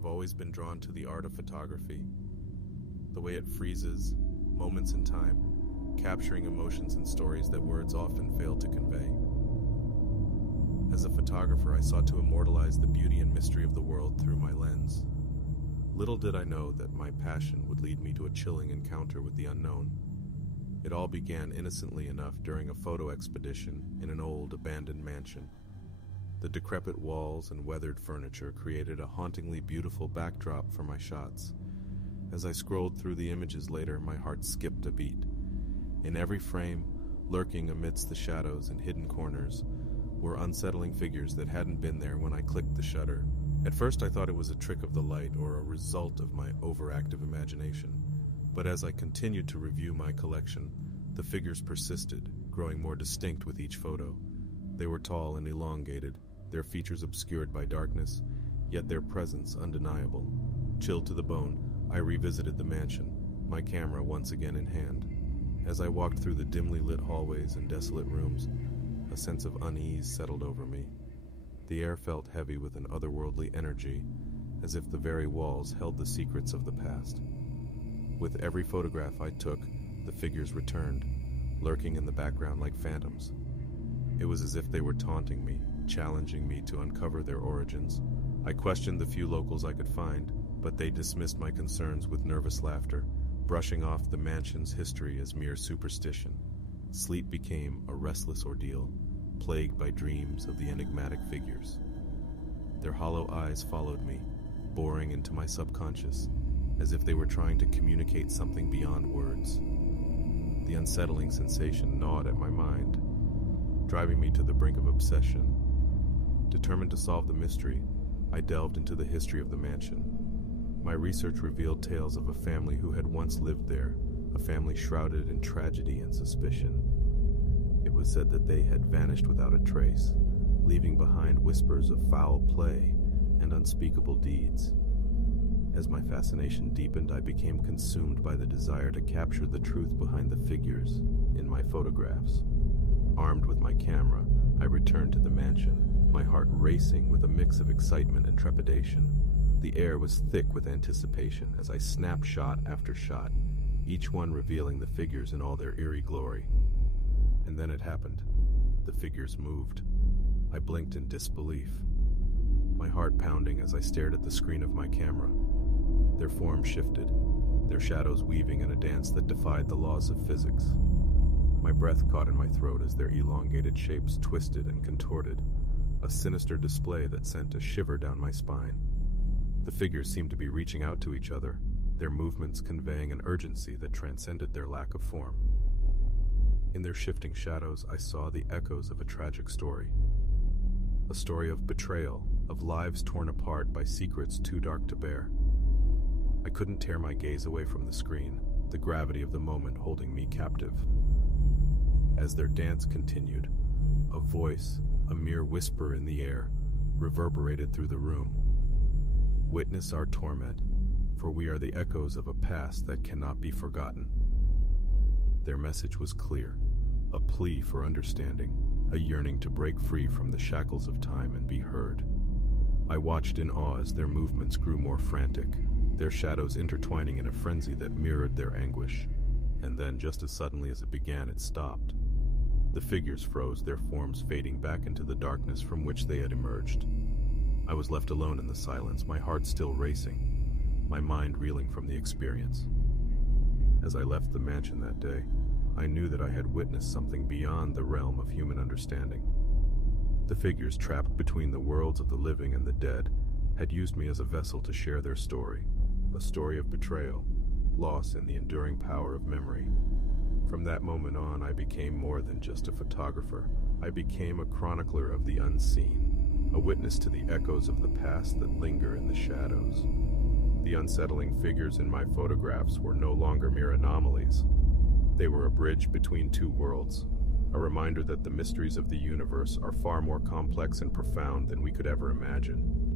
I've always been drawn to the art of photography, the way it freezes moments in time, capturing emotions and stories that words often fail to convey. As a photographer, I sought to immortalize the beauty and mystery of the world through my lens. Little did I know that my passion would lead me to a chilling encounter with the unknown. It all began innocently enough during a photo expedition in an old, abandoned mansion. The decrepit walls and weathered furniture created a hauntingly beautiful backdrop for my shots. As I scrolled through the images later, my heart skipped a beat. In every frame, lurking amidst the shadows and hidden corners, were unsettling figures that hadn't been there when I clicked the shutter. At first I thought it was a trick of the light or a result of my overactive imagination. But as I continued to review my collection, the figures persisted, growing more distinct with each photo. They were tall and elongated, their features obscured by darkness, yet their presence undeniable. Chilled to the bone, I revisited the mansion, my camera once again in hand. As I walked through the dimly lit hallways and desolate rooms, a sense of unease settled over me. The air felt heavy with an otherworldly energy, as if the very walls held the secrets of the past. With every photograph I took, the figures returned, lurking in the background like phantoms. It was as if they were taunting me, challenging me to uncover their origins. I questioned the few locals I could find, but they dismissed my concerns with nervous laughter, brushing off the mansion's history as mere superstition. Sleep became a restless ordeal, plagued by dreams of the enigmatic figures. Their hollow eyes followed me, boring into my subconscious, as if they were trying to communicate something beyond words. The unsettling sensation gnawed at my mind, driving me to the brink of obsession. Determined to solve the mystery, I delved into the history of the mansion. My research revealed tales of a family who had once lived there, a family shrouded in tragedy and suspicion. It was said that they had vanished without a trace, leaving behind whispers of foul play and unspeakable deeds. As my fascination deepened, I became consumed by the desire to capture the truth behind the figures in my photographs. Armed with my camera, I returned to the mansion, my heart racing with a mix of excitement and trepidation. The air was thick with anticipation as I snapped shot after shot, each one revealing the figures in all their eerie glory. And then it happened. The figures moved. I blinked in disbelief, my heart pounding as I stared at the screen of my camera. Their forms shifted, their shadows weaving in a dance that defied the laws of physics. My breath caught in my throat as their elongated shapes twisted and contorted, a sinister display that sent a shiver down my spine. The figures seemed to be reaching out to each other, their movements conveying an urgency that transcended their lack of form. In their shifting shadows, I saw the echoes of a tragic story. A story of betrayal, of lives torn apart by secrets too dark to bear. I couldn't tear my gaze away from the screen, the gravity of the moment holding me captive. As their dance continued, a voice, a mere whisper in the air, reverberated through the room. Witness our torment, for we are the echoes of a past that cannot be forgotten. Their message was clear, a plea for understanding, a yearning to break free from the shackles of time and be heard. I watched in awe as their movements grew more frantic, their shadows intertwining in a frenzy that mirrored their anguish. And then, just as suddenly as it began, it stopped. The figures froze, their forms fading back into the darkness from which they had emerged. I was left alone in the silence, my heart still racing, my mind reeling from the experience. As I left the mansion that day, I knew that I had witnessed something beyond the realm of human understanding. The figures trapped between the worlds of the living and the dead had used me as a vessel to share their story, a story of betrayal, loss in the enduring power of memory. From that moment on, I became more than just a photographer. I became a chronicler of the unseen, a witness to the echoes of the past that linger in the shadows. The unsettling figures in my photographs were no longer mere anomalies. They were a bridge between two worlds, a reminder that the mysteries of the universe are far more complex and profound than we could ever imagine.